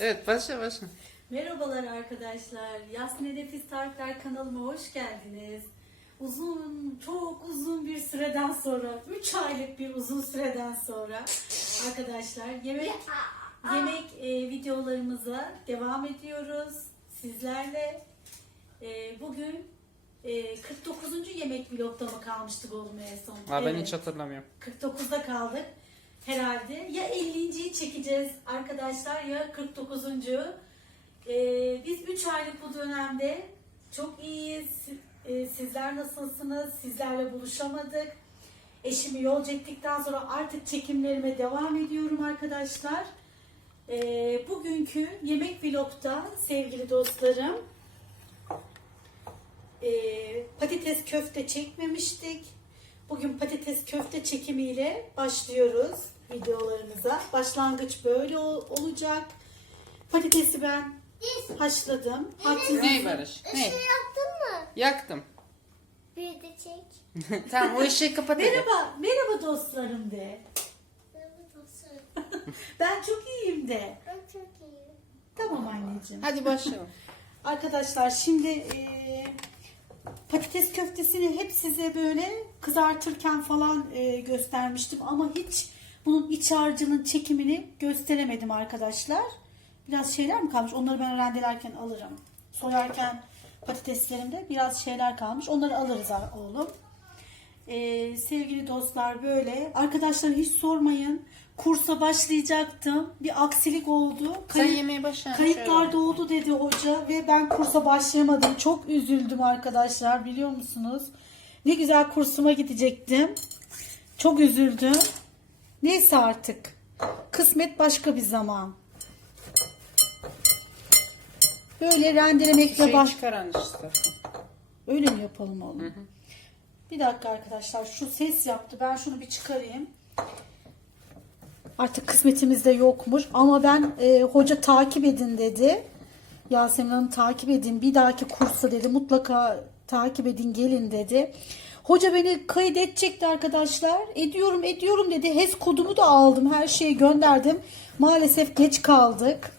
Evet başla başla. Merhabalar arkadaşlar. Yasmin Nefis Tarifler kanalıma hoş geldiniz. Uzun, çok uzun bir süreden sonra, 3 aylık bir uzun süreden sonra arkadaşlar yemek yemek e, videolarımıza devam ediyoruz. Sizlerle e, bugün e, 49. yemek vlogda mı kalmıştık oğlum en son? Ha, ben Evet. hiç hatırlamıyorum. 49'da kaldık herhalde. Ya 50.yi çekeceğiz arkadaşlar ya 49. Ee, biz 3 aylık bu dönemde çok iyiyiz. Ee, sizler nasılsınız? Sizlerle buluşamadık. Eşimi yolcu ettikten sonra artık çekimlerime devam ediyorum arkadaşlar. Ee, bugünkü yemek vlogda sevgili dostlarım e, patates köfte çekmemiştik. Bugün patates köfte çekimiyle başlıyoruz videolarımıza. Başlangıç böyle ol- olacak. Patatesi ben haşladım. Hatta Ne Barış? Ne? Işığı yaktın mı? Yaktım. Bir de çek. tamam o ışığı kapat hadi. merhaba, merhaba dostlarım de. Evet olsun. Ben çok iyiyim de. Ben çok iyiyim. Tamam anneciğim. Hadi başlayalım. Arkadaşlar şimdi e, patates köftesini hep size böyle kızartırken falan e, göstermiştim ama hiç bunun iç harcının çekimini gösteremedim arkadaşlar. Biraz şeyler mi kalmış? Onları ben rendelerken alırım. Soyarken patateslerimde biraz şeyler kalmış. Onları alırız oğlum. E, sevgili dostlar böyle. Arkadaşlar hiç sormayın. Kursa başlayacaktım. Bir aksilik oldu. Sen Kayıt- yemeğe başla. Kayıtlar doğdu dedi hoca ve ben kursa başlayamadım. Çok üzüldüm arkadaşlar biliyor musunuz? Ne güzel kursuma gidecektim. Çok üzüldüm. Neyse artık. Kısmet başka bir zaman. Böyle rendelemekle Şey baş... çıkaran işte. Öyle mi yapalım oğlum? Bir dakika arkadaşlar şu ses yaptı. Ben şunu bir çıkarayım. Artık kısmetimizde yokmuş ama ben e, hoca takip edin dedi. Yasemin Hanım takip edin bir dahaki kursa dedi mutlaka takip edin gelin dedi. Hoca beni kayıt edecekti arkadaşlar. Ediyorum ediyorum dedi. HES kodumu da aldım. Her şeyi gönderdim. Maalesef geç kaldık.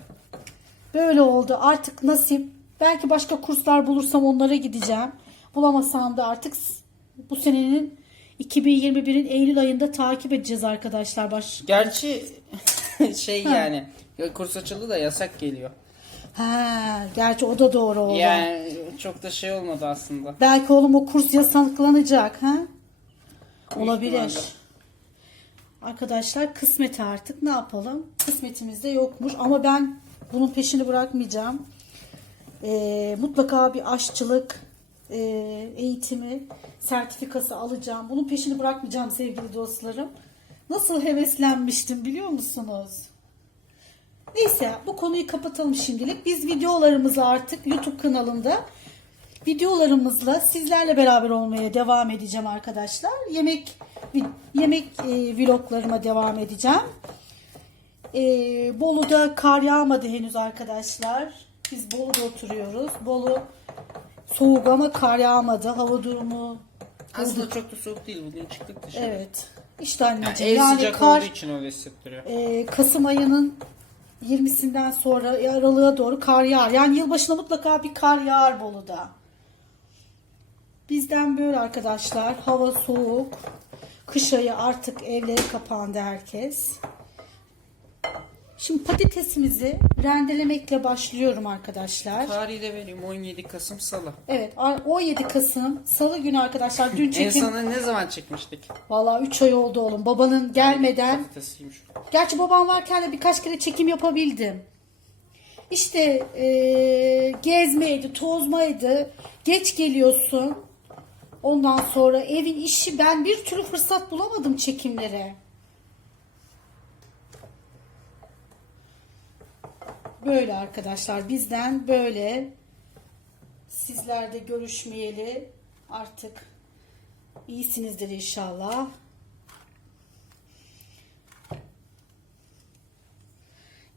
Böyle oldu. Artık nasip. Belki başka kurslar bulursam onlara gideceğim. Bulamasam da artık bu senenin 2021'in Eylül ayında takip edeceğiz arkadaşlar. Baş... Gerçi şey yani kurs açıldı da yasak geliyor. Ha, gerçi o da doğru oldu. Yani çok da şey olmadı aslında. Belki oğlum o kurs yasaklanacak ha? Olabilir. Arkadaşlar kısmet artık ne yapalım? Kısmetimizde yokmuş ama ben bunun peşini bırakmayacağım. Ee, mutlaka bir aşçılık e, eğitimi sertifikası alacağım. Bunun peşini bırakmayacağım sevgili dostlarım. Nasıl heveslenmiştim biliyor musunuz? Neyse bu konuyu kapatalım şimdilik. Biz videolarımızı artık YouTube kanalında videolarımızla sizlerle beraber olmaya devam edeceğim arkadaşlar. Yemek yemek e, vloglarıma devam edeceğim. E, Bolu'da kar yağmadı henüz arkadaşlar. Biz Bolu'da oturuyoruz. Bolu soğuk ama kar yağmadı. Hava durumu Aslında çok da soğuk değil bugün çıktık dışarı. evet. İşte Yani anneciğim ev yani, sıcak kar olduğu için öyle hissettiriyor. e, Kasım ayının 20'sinden sonra aralığa doğru kar yağar. Yani yılbaşına mutlaka bir kar yağar Bolu'da. Bizden böyle arkadaşlar. Hava soğuk. Kış ayı artık evleri kapandı herkes. Şimdi patatesimizi rendelemekle başlıyorum arkadaşlar. Tarihi de vereyim 17 Kasım Salı. Evet 17 Kasım Salı günü arkadaşlar. Dün En çekim. son ne zaman çekmiştik? Vallahi 3 ay oldu oğlum. Babanın gelmeden Patatesiymiş. Gerçi babam varken de birkaç kere çekim yapabildim. İşte eee, gezmeydi, tozmaydı. Geç geliyorsun. Ondan sonra evin işi ben bir türlü fırsat bulamadım çekimlere. Böyle arkadaşlar bizden böyle sizlerde görüşmeyeli artık iyisinizdir inşallah.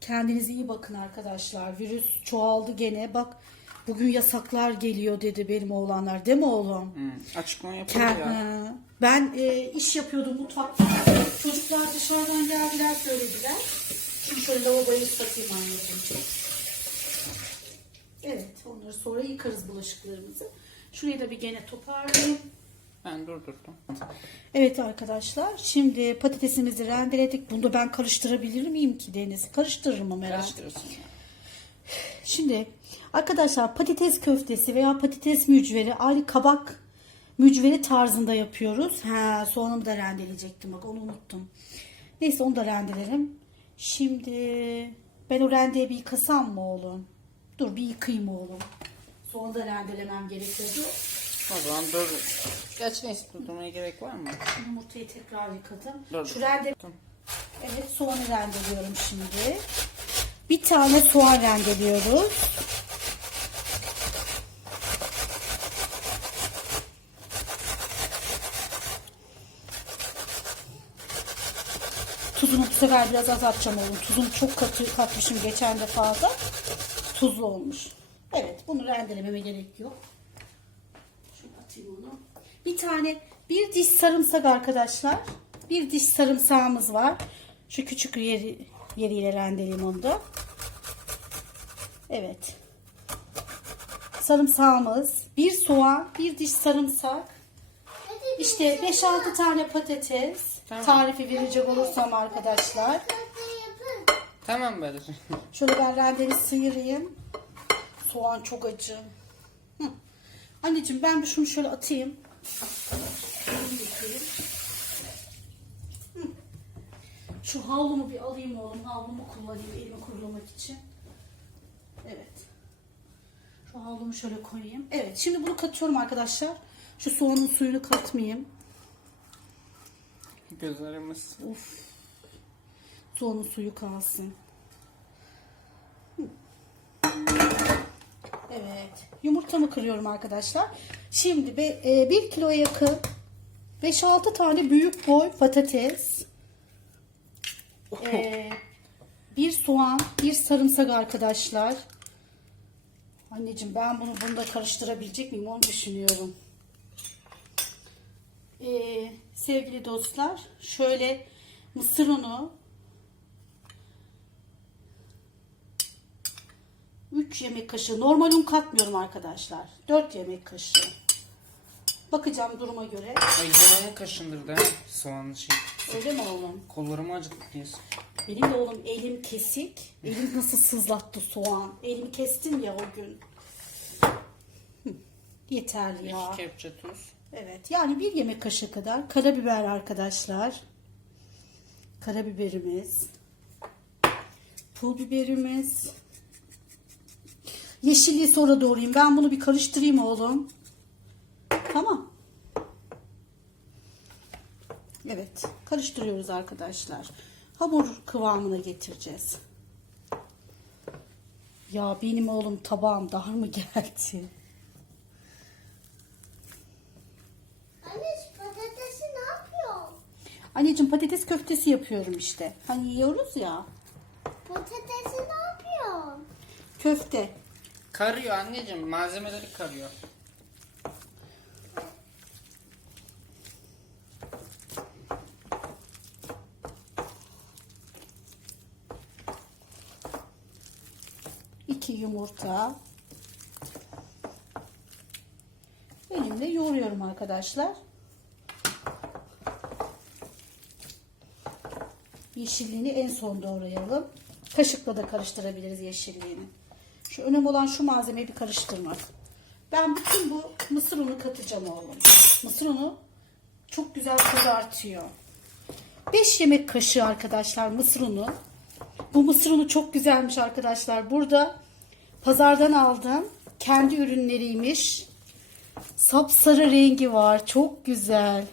Kendinize iyi bakın arkadaşlar. Virüs çoğaldı gene. Bak bugün yasaklar geliyor dedi benim oğlanlar. Değil mi oğlum? Hı. Açıklama yapıldı ya. Ben e, iş yapıyordum mutfakta. Çocuklar dışarıdan geldiler söylediler. Şimdi şöyle lavaboya ıslatayım anneciğim. Evet onları sonra yıkarız bulaşıklarımızı. Şurayı da bir gene toparlayayım. Ben durdurdum. Evet arkadaşlar şimdi patatesimizi rendeledik. Bunu da ben karıştırabilir miyim ki Deniz? Karıştırırım ama. Karıştırırsın. Şimdi arkadaşlar patates köftesi veya patates mücveri ayrı kabak mücveri tarzında yapıyoruz. Ha, soğanımı da rendeleyecektim bak onu unuttum. Neyse onu da rendelerim. Şimdi ben o rendeye bir yıkasam mı oğlum? Dur bir yıkayayım oğlum. Soğanı da rendelemem gerekiyordu. O zaman dur. Gerçi neyse durdurmaya gerek var mı? Yumurtayı tekrar yıkadım. Dur. Şu rende... Tamam. Evet soğanı rendeliyorum şimdi. Bir tane soğan rendeliyoruz. Tuzunu bu sefer biraz azaltacağım oğlum. Tuzunu çok katı katmışım geçen defa da. Tuzlu olmuş. Evet bunu rendelememe gerek yok. Şöyle atayım onu. Bir tane bir diş sarımsak arkadaşlar. Bir diş sarımsağımız var. Şu küçük yeri, yeriyle rendeleyeyim onu da. Evet. Sarımsağımız, bir soğan, bir diş sarımsak. İşte 5-6 tane patates. Tamam. Tarifi verecek olursam arkadaşlar. Tamam Barış. Şöyle ben rendeli sıyırayım. Soğan çok acı. Hı. Anneciğim ben bir şunu şöyle atayım. Hı. Şu havlumu bir alayım oğlum. Havlumu kullanayım elimi kurulamak için. Evet. Şu havlumu şöyle koyayım. Evet şimdi bunu katıyorum arkadaşlar. Şu soğanın suyunu katmayayım. Gözlerimiz. Of. Soğanın suyu kalsın. Evet. Yumurtamı kırıyorum arkadaşlar. Şimdi be, e, 1 kiloya yakın 5-6 tane büyük boy patates. E, bir soğan, bir sarımsak arkadaşlar. Anneciğim ben bunu bunda karıştırabilecek miyim onu düşünüyorum. Ee, sevgili dostlar şöyle mısır unu. 3 yemek kaşığı. Normal un katmıyorum arkadaşlar. 4 yemek kaşığı. Bakacağım duruma göre. Ay canımı kaşındırdı ha. Soğanlı şey. öyle mi oğlum? Kollarımı acıttı diyorsun. benim de oğlum elim kesik. Elim nasıl sızlattı soğan? Elimi kestim ya o gün. Hı, yeterli ya. İki kepçe tuz. Evet yani bir yemek kaşığı kadar karabiber arkadaşlar. Karabiberimiz. Pul biberimiz. Yeşilliği sonra doğrayayım. Ben bunu bir karıştırayım oğlum. Tamam. Evet. Karıştırıyoruz arkadaşlar. Hamur kıvamına getireceğiz. Ya benim oğlum tabağım dar mı geldi? Anne şu patatesi ne yapıyor? Anneciğim patates köftesi yapıyorum işte. Hani yiyoruz ya. Patatesi ne yapıyor? Köfte. Karıyor anneciğim. Malzemeleri karıyor. iki yumurta. Elimle yoğuruyorum arkadaşlar. Yeşilliğini en son doğrayalım. Kaşıkla da karıştırabiliriz yeşilliğini. Şu önemli olan şu malzemeyi bir karıştırmak. Ben bütün bu mısır unu katacağım oğlum. Mısır unu çok güzel kızartıyor. 5 yemek kaşığı arkadaşlar mısır unu. Bu mısır unu çok güzelmiş arkadaşlar. Burada pazardan aldım. Kendi ürünleriymiş. Sapsarı rengi var. Çok güzel.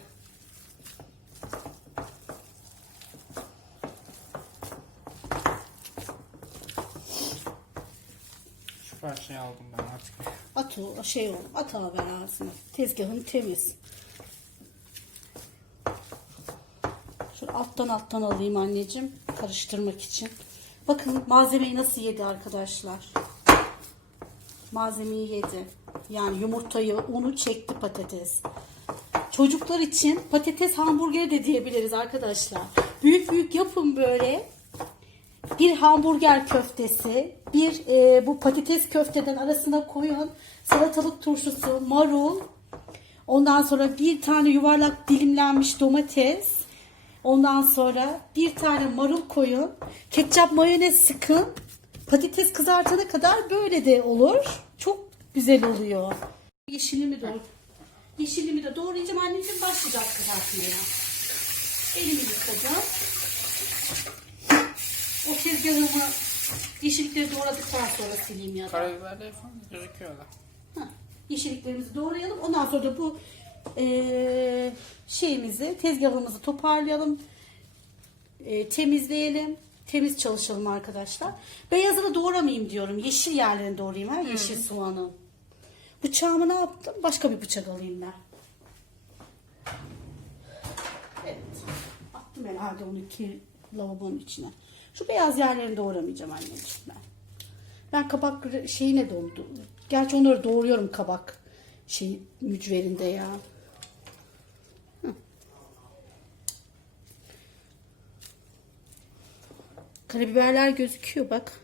Şu parçayı aldım ben artık. At o şey ol. At abi ağzına. Tezgahın temiz. Şöyle alttan alttan alayım anneciğim. Karıştırmak için. Bakın malzemeyi nasıl yedi arkadaşlar. Malzemeyi yedi. Yani yumurtayı, unu çekti patates. Çocuklar için patates hamburgeri de diyebiliriz arkadaşlar. Büyük büyük yapın böyle. bir hamburger köftesi, bir e, bu patates köfteden arasına koyun, salatalık turşusu, marul, ondan sonra bir tane yuvarlak dilimlenmiş domates, ondan sonra bir tane marul koyun, ketçap mayonez sıkın, patates kızartana kadar böyle de olur. Çok güzel oluyor. Yeşilimi doğru. Yeşilimi de doğrayacağım anneciğim başlayacak kızartmaya. Elimi yıkadım. O tezgahımı yeşillikleri doğradıktan sonra sileyim ya da. Karabiberler falan gözüküyorlar. Heh, Yeşilliklerimizi doğrayalım. Ondan sonra da bu eee, şeyimizi, tezgahımızı toparlayalım. Eee, temizleyelim. Temiz çalışalım arkadaşlar. Beyazını doğramayayım diyorum. Yeşil yerlerini doğrayayım. Ha? Yeşil soğanı. Bıçağımı ne yaptım? Başka bir bıçak alayım ben. Evet. Attım herhalde onu ki lavabonun içine. Şu beyaz yerlerini doğramayacağım anneciğim ben. Ben kabak şeyine doldu. Gerçi onları doğruyorum kabak şey mücverinde ya. Hı. Karabiberler gözüküyor bak.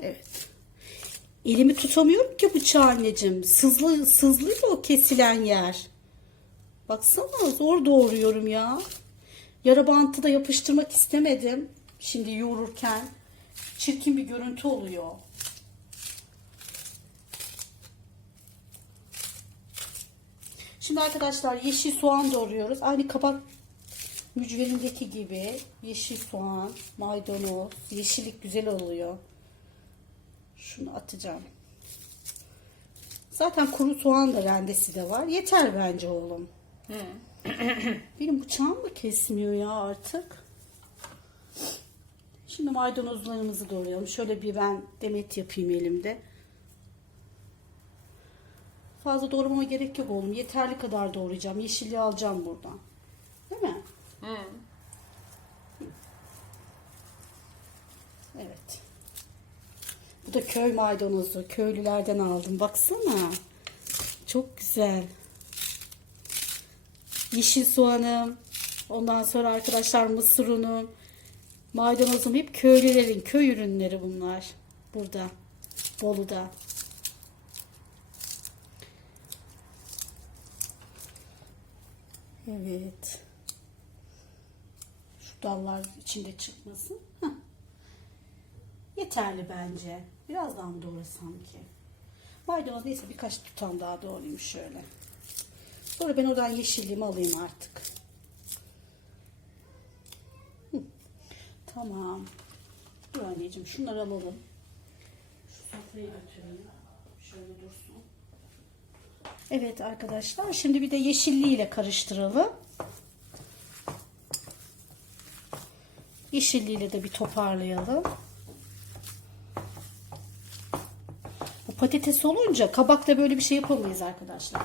Evet. Elimi tutamıyorum ki bıçağı anneciğim. Sızlı, sızlıyor o kesilen yer. Baksana zor doğruyorum ya. Yara bantı da yapıştırmak istemedim. Şimdi yoğururken. Çirkin bir görüntü oluyor. Şimdi arkadaşlar yeşil soğan doğruyoruz. Aynı kabak mücverindeki gibi yeşil soğan, maydanoz, yeşillik güzel oluyor. Şunu atacağım. Zaten kuru soğan da rendesi de var. Yeter bence oğlum. Benim bıçağım mı kesmiyor ya artık? Şimdi maydanozlarımızı doğrayalım. Şöyle bir ben demet yapayım elimde. Fazla doğramama gerek yok oğlum. Yeterli kadar doğrayacağım. Yeşilliği alacağım buradan. Değil mi? Hı. Evet. Bu da köy maydanozu. Köylülerden aldım. Baksana. Çok güzel. Yeşil soğanım. Ondan sonra arkadaşlar mısır unum. Maydanozum hep köylülerin köy ürünleri bunlar. Burada. Bolu'da. Evet. Şu dallar içinde çıkmasın. Heh. Yeterli bence. Biraz daha mı doğrasam ki? Maydanoz neyse birkaç tutam daha doğrayayım şöyle. Sonra ben oradan yeşilliğimi alayım artık. Tamam. Dur anneciğim şunları alalım. Şu sofrayı götüreyim. Şöyle dursun. Evet arkadaşlar şimdi bir de yeşilliğiyle karıştıralım. Yeşilliğiyle de bir toparlayalım. Patates olunca kabakta böyle bir şey yapamayız arkadaşlar.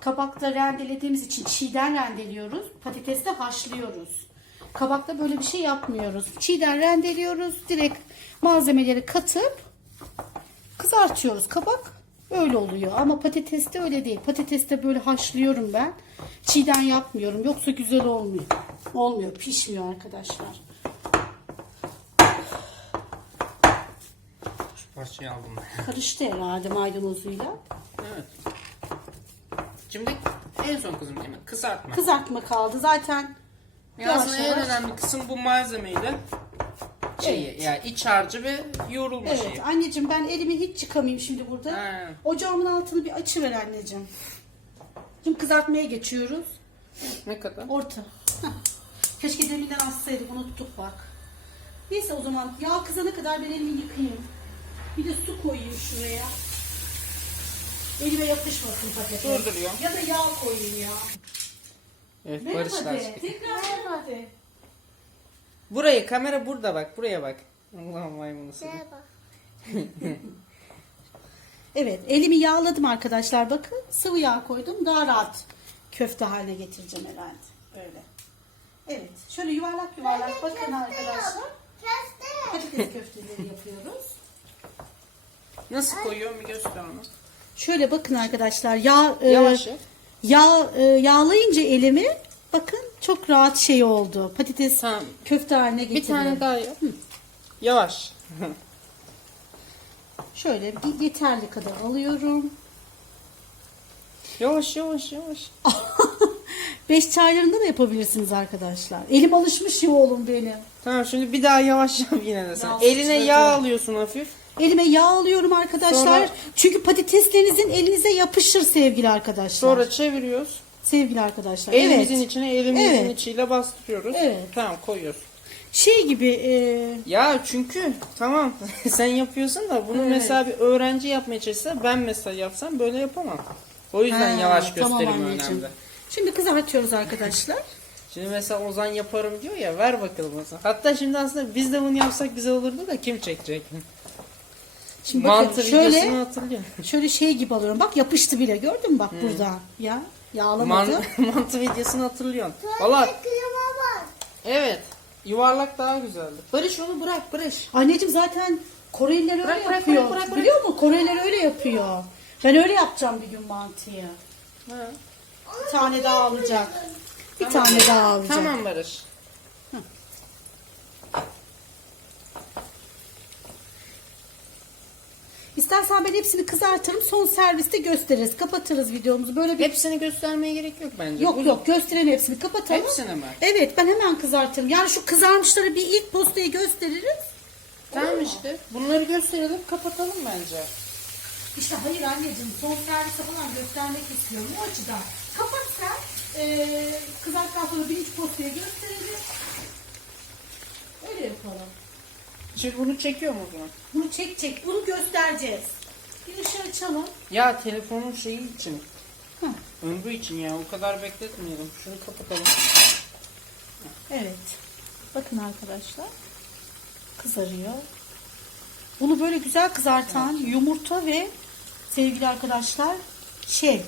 Kabakta rendelediğimiz için çiğden rendeliyoruz. Patateste haşlıyoruz. Kabakta böyle bir şey yapmıyoruz. Çiğden rendeliyoruz. Direkt malzemeleri katıp kızartıyoruz. Kabak öyle oluyor. Ama patateste öyle değil. Patateste böyle haşlıyorum ben. Çiğden yapmıyorum. Yoksa güzel olmuyor. Olmuyor. Pişmiyor arkadaşlar. Parçayı aldım. Karıştı herhalde maydanozuyla. Evet. Şimdi en son kızım mi? Kızartma. Kızartma kaldı. Zaten Yalnız yavaş en yavaş. önemli kısım bu malzemeyle şeyi Evet. yani iç harcı ve yoğrulma Evet şeyi. anneciğim ben elimi hiç çıkamayayım şimdi burada. He. Ocağımın altını bir açıver anneciğim. Şimdi kızartmaya geçiyoruz. Ne kadar? Orta. Hah. Keşke deminden assaydık unuttuk bak. Neyse o zaman yağ kızana kadar ben elimi yıkayayım. Bir de su koyayım şuraya. Elime yapışmasın patates. Durduruyorum. Ya da yağ koyayım ya. Evet barışlar. de. Tekrar merhaba de. Burayı kamera burada bak buraya bak. Allah'ım maymunu seni. Merhaba. Evet elimi yağladım arkadaşlar bakın sıvı yağ koydum daha rahat köfte haline getireceğim herhalde böyle. Evet şöyle yuvarlak yuvarlak bakın arkadaşlar Köfte. patates köfteleri yapıyoruz. Nasıl koyuyorum bir göster onu. Şöyle bakın arkadaşlar yağ e, Yavaş yap. yağ e, yağlayınca elimi bakın çok rahat şey oldu. Patates Tamam. köfte haline Bir getiriyorum. tane daha yap. Yavaş. Şöyle bir yeterli kadar alıyorum. yavaş yavaş yavaş. Beş çaylarında da yapabilirsiniz arkadaşlar. Elim alışmış ya oğlum benim. Tamam şimdi bir daha yavaş yap yine de sen. Eline yağ alıyorsun hafif. Elime yağ alıyorum arkadaşlar. Sonra- Çünkü patateslerinizin elinize yapışır sevgili arkadaşlar. Sonra çeviriyoruz. sevgili arkadaşlar. Elimizin evet. içine elimizin Evet. içiyle bastırıyoruz. Evet. Tamam koyuyoruz. Şey gibi e, Ya çünkü tamam sen yapıyorsun da bunu Evet. mesela bir öğrenci yapmaya çalışsa ben mesela yapsam böyle yapamam. O yüzden ha, yavaş tamam gösterim anneciğim. önemli. Şimdi kızartıyoruz arkadaşlar. Şimdi mesela Ozan yaparım diyor ya ver bakalım Ozan. Hatta şimdi aslında biz de bunu yapsak güzel olurdu da kim çekecek? Şimdi bakın Mantı şöyle videosunu hatırlıyor. şöyle şey gibi alıyorum. Bak yapıştı bile gördün mü bak burada. Ya yağlamadı. Man- mantı videosunu hatırlıyorsun. Sonra Valla var. evet yuvarlak daha güzeldi. Barış onu bırak Barış. Anneciğim zaten Koreliler öyle Bırak, bırak, yapıyor. bırak, bırak, bırak. Biliyor musun? Koreliler öyle yapıyor. Ben öyle yapacağım bir gün mantıyı. Ha. Bir tane daha alacak. Bir Tamam. tane daha alacak. Tamam Barış. İstersen ben hepsini kızartırım. Son serviste gösteririz. Kapatırız videomuzu. Böyle bir Hepsini göstermeye gerek yok bence. Yok Bu- yok gösterelim hepsini kapatalım. Hepsini mi? Evet ben hemen kızartırım. Yani şu kızarmışları bir ilk postayı gösteririz. Tamam işte. Bunları gösterelim kapatalım bence. İşte hayır anneciğim son servise falan göstermek istiyorum o açıdan. Kapat sen. Ee, kızarttıktan sonra bir ilk postayı gösterelim. Öyle yapalım. Şimdi bunu çekiyor mu o zaman? Bunu çek çek. Bunu göstereceğiz. Bir ışığı açalım. Ya telefonun şeyi için. Hı. Ömrü için ya o kadar bekletmeyelim. Şunu kapatalım. Evet. Bakın arkadaşlar. Kızarıyor. Bunu böyle güzel kızartan yumurta ve sevgili arkadaşlar şey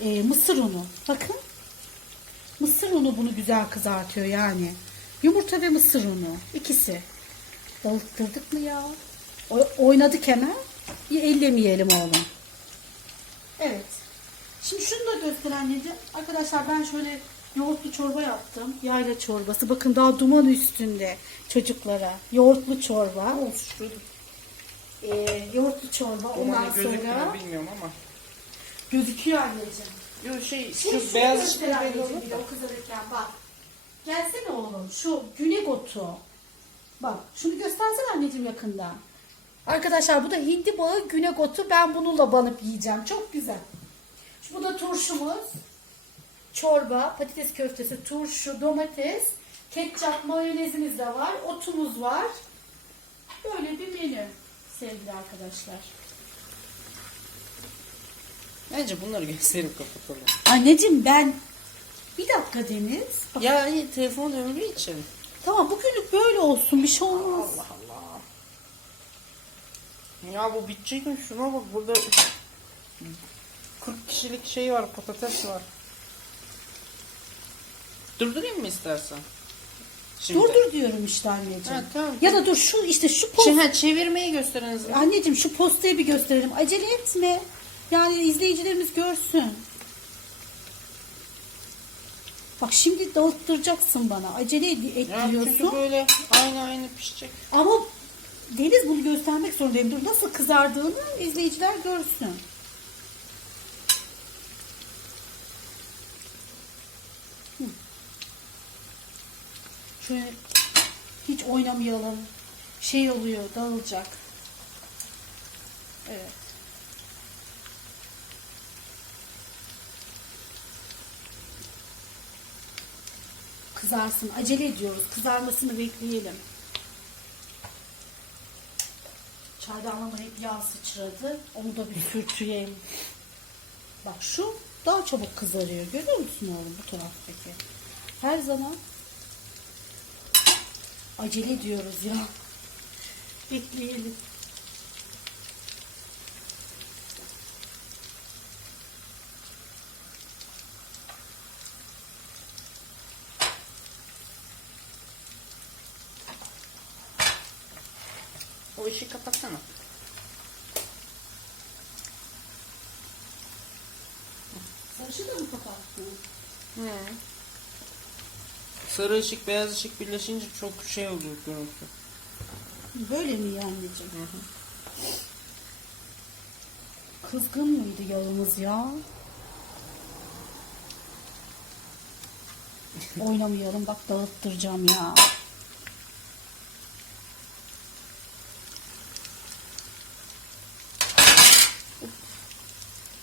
e, mısır unu. Bakın. Mısır unu bunu güzel kızartıyor yani. Yumurta ve mısır unu. ikisi. Dağıttırdık mı ya? O- oynadık hemen. Bir ellemeyelim oğlum. Evet. Şimdi şunu da göster anneciğim. Arkadaşlar ben şöyle yoğurtlu çorba yaptım. Yayla çorbası. Bakın daha duman üstünde çocuklara. Yoğurtlu çorba. Ee, yoğurtlu çorba. Ondan Ondan sonra bilmiyorum ama. gözüküyor anneciğim. Yok şey Şimdi şu şunu beyaz ışıkta belli olur o kızarırken bak. Gelsene oğlum şu günek otu. Bak şunu göstersene anneciğim yakından. Arkadaşlar bu da hindi bağı günek otu. Ben bununla banıp yiyeceğim. Çok güzel. Şu, bu da turşumuz. Çorba, patates köftesi, turşu, domates, ketçap, mayonezimiz de var. Otumuz var. Böyle bir menü sevgili arkadaşlar. Bence bunları gösterip kapatalım. Anneciğim ben bir dakika Deniz. Bak, Ya telefon ömrü için. Tamam bugünlük böyle olsun bir şey olmaz. Allah Allah. Ya bu bitecek mi? Şuna bak burada 40 kişilik şey var patates var. Durdurayım mı istersen? Şimdi. Dur dur diyorum işte anneciğim. Ha, tamam. Ya da dur şu işte şu post... Şimdi çevirmeyi gösteriniz. Anneciğim şu postayı bir gösterelim. Acele etme. Yani izleyicilerimiz görsün. Bak şimdi dağıttıracaksın bana. Acele ed- Ya çünkü böyle aynı aynı pişecek. Ama Deniz bunu göstermek zorundayım. Dur nasıl kızardığını izleyiciler görsün. Hı. Şöyle hiç oynamayalım. Şey oluyor, dağılacak. Evet. Kızarsın. Acele ediyoruz. Kızarmasını bekleyelim. Çaydanlığıma hep yağ sıçradı. Onu da bir sürtüyelim. Bak şu daha çabuk kızarıyor. Görüyor musun oğlum bu taraftaki? Her zaman acele ediyoruz ya. Bekleyelim. O işi kapatsana. Sarışı da mı kapattın? Hı. Sarı ışık beyaz ışık birleşince çok şey oluyor görüntü. Böyle mi iyi anneciğim? Kızgın mıydı yağımız ya? Oynamayalım bak dağıttıracağım ya.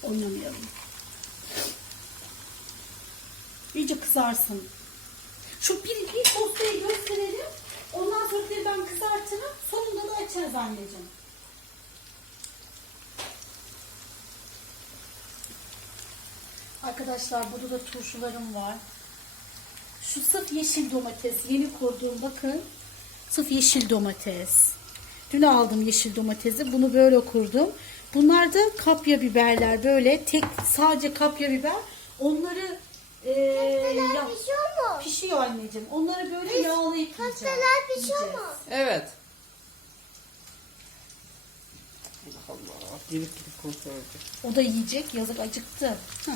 Oynamayalım. Kızarsın. Şu bir, bir sofrayı gösterelim. Ondan sonra ben kızartırım. Sonunda da açarız anneciğim. Arkadaşlar burada da turşularım var. Şu sırf yeşil domates. Yeni kurduğum bakın. Sırf yeşil domates. Dün aldım yeşil domatesi. Bunu böyle kurdum. Bunlar da kapya biberler. Böyle tek sadece kapya biber. Onları ya- pişiyor mu? Pişiyor anneciğim. Onları böyle yağlayıp yiyeceğim. Köfteler pişiyor Yiyeceğiz. mu? Evet. Allah Allah. Gidip gidip kontrol edecek. O da yiyecek. Yazık acıktı. Heh.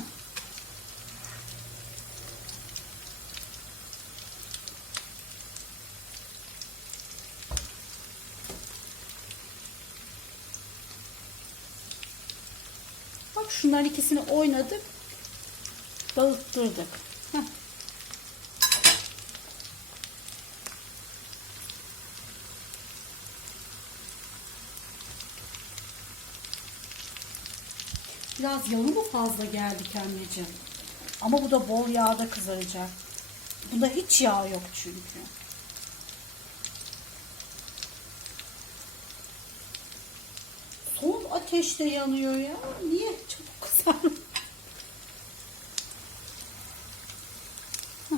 Bak şunların ikisini oynadık. Dağıttırdık. Biraz yağı mı fazla geldi anneciğim? Ama bu da bol yağda kızaracak. Bunda hiç yağ yok çünkü. Son ateşte yanıyor ya. Niye çabuk kızar? Hah.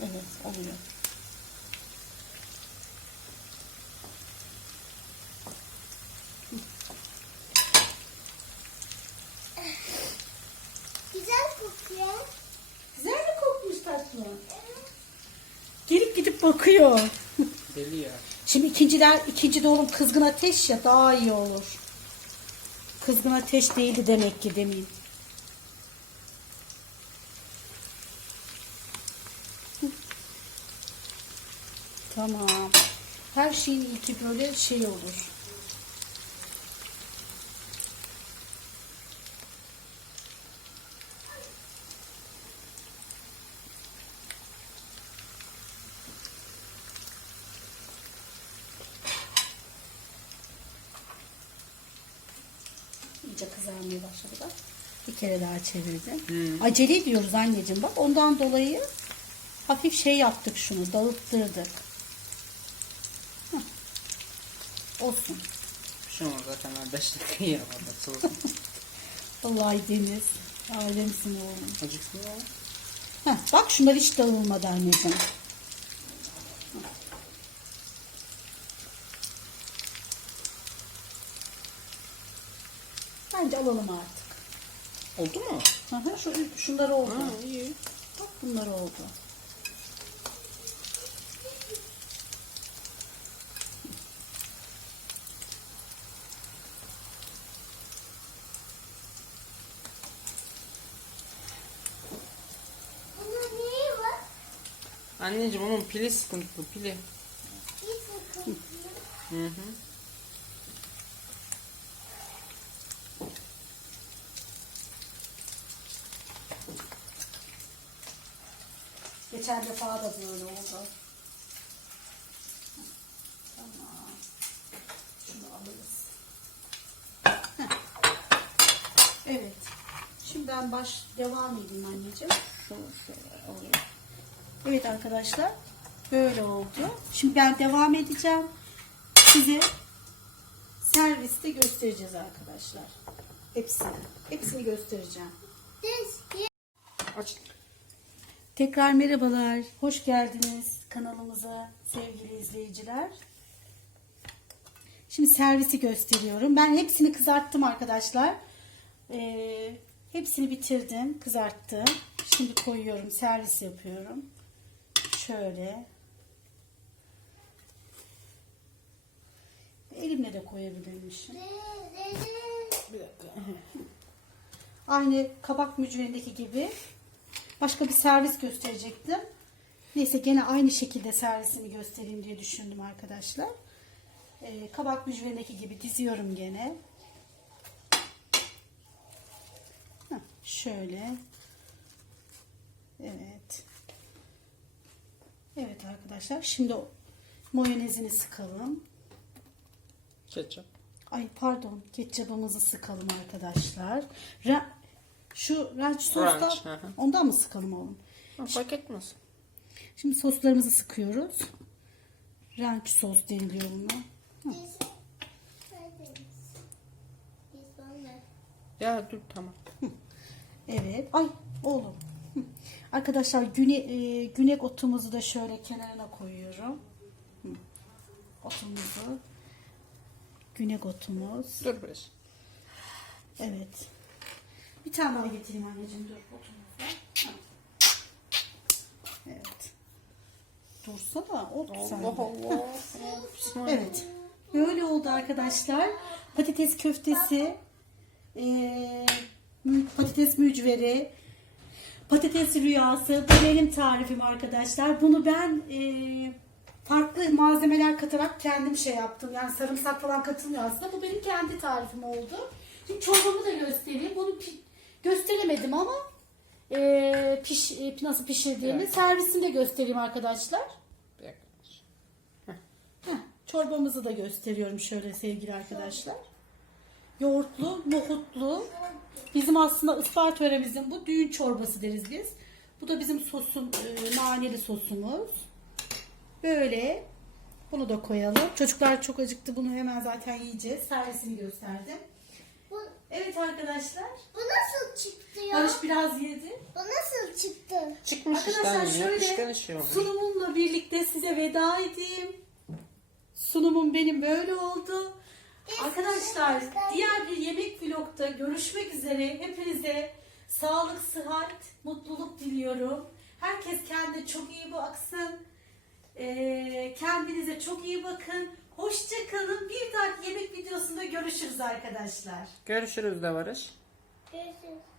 Evet oluyor. Güzel kokuyor. Güzel mi kokmuş tatlı? Bakıyor. Deli ya. Şimdi ikinciler, ikinci de oğlum kızgın ateş ya daha iyi olur. Kızgın ateş değildi demek ki. Hı. Tamam. Her şeyin ilki böyle şey olur. İyice kızarmaya başladı bak. Bir kere daha çevirdim. Hı. Acele ediyoruz anneciğim bak. Ondan dolayı hafif şey yaptık şunu. Dağıttırdık. Hah. Olsun. Şey olmaz zaten ben 5 dakika soğuk. Vallahi Deniz. Alemsin oğlum. Acıkmıyor? Heh, bak şunlar hiç dağılmadı anneciğim. Bence alalım artık. Oldu mu? Hı hı, şu, şunlar oldu. Ha iyi. Bak bunlar oldu. Anneciğim onun pili sıkıntılı pili. Hı hı. Geçen defa da böyle oldu. Tamam. Şunu alırız. Heh. Evet. Şimdi ben baş devam edeyim anneciğim. Evet arkadaşlar. Böyle oldu. Şimdi ben devam edeceğim. Size serviste göstereceğiz arkadaşlar. Hepsini. Hepsini göstereceğim. Aç. Tekrar merhabalar. Hoş geldiniz kanalımıza sevgili izleyiciler. Şimdi servisi gösteriyorum. Ben hepsini kızarttım arkadaşlar. Ee, hepsini bitirdim. Kızarttım. Şimdi koyuyorum. Servis yapıyorum. Şöyle. Elimle de koyabilirmişim. Bir dakika. Aynı kabak mücverindeki gibi. Başka bir servis gösterecektim. Neyse gene aynı şekilde servisimi göstereyim diye düşündüm arkadaşlar. Ee, kabak mücverindeki gibi diziyorum gene. Heh, şöyle. Evet. Evet arkadaşlar. Şimdi mayonezini sıkalım. Ketçap. Ay pardon. Ketçabımızı sıkalım arkadaşlar. Ra- şu ranch sosta Ranch, hı hı. ondan mı sıkalım oğlum? Ha, fark etmez. Şimdi soslarımızı sıkıyoruz. Ranch sos deniliyor buna. Ya dur tamam. Evet. Ay oğlum. Hı. Arkadaşlar güne, e, günek otumuzu da şöyle kenarına koyuyorum. Hı. Otumuzu. Günek otumuz. Dur biraz. Evet. Bir tane daha getireyim anneciğim dur. Hı. Evet. Dursana ot sen. Allah Allah. Evet. Böyle oldu arkadaşlar. Patates köftesi, mü- patates mücveri, patates rüyası. Bu benim tarifim arkadaşlar. Bunu ben eee, farklı malzemeler katarak kendim şey yaptım. Yani sarımsak falan katılmıyor aslında. Bu benim kendi tarifim oldu. Şimdi çorbamı da göstereyim. Bunu gösteremedim ama eee, piş, e, nasıl pişirdiğimi Evet. servisini de göstereyim arkadaşlar. Heh, çorbamızı da gösteriyorum şöyle sevgili arkadaşlar. Yoğurtlu, nohutlu. Bizim aslında ıspat töremizin bu düğün çorbası deriz biz. Bu da bizim sosun, e, naneli sosumuz. Böyle. Bunu da koyalım. Çocuklar çok acıktı. Bunu hemen zaten yiyeceğiz. Servisini gösterdim. Evet arkadaşlar. bu nasıl çıktı ya? Barış biraz yedi. Bu nasıl çıktı? Çıkmış Arkadaşlar. Yapışkan şöyle işi olmuş. sunumumla birlikte size veda edeyim. Sunumum benim böyle oldu. Arkadaşlar diğer bir yemek vlogda görüşmek üzere. Hepinize sağlık, sıhhat, mutluluk diliyorum. Herkes kendine çok iyi baksın. Ee, kendinize çok iyi bakın. Hoşça kalın. Bir dahaki yemek videosunda görüşürüz arkadaşlar. Görüşürüz de Barış. Görüşürüz.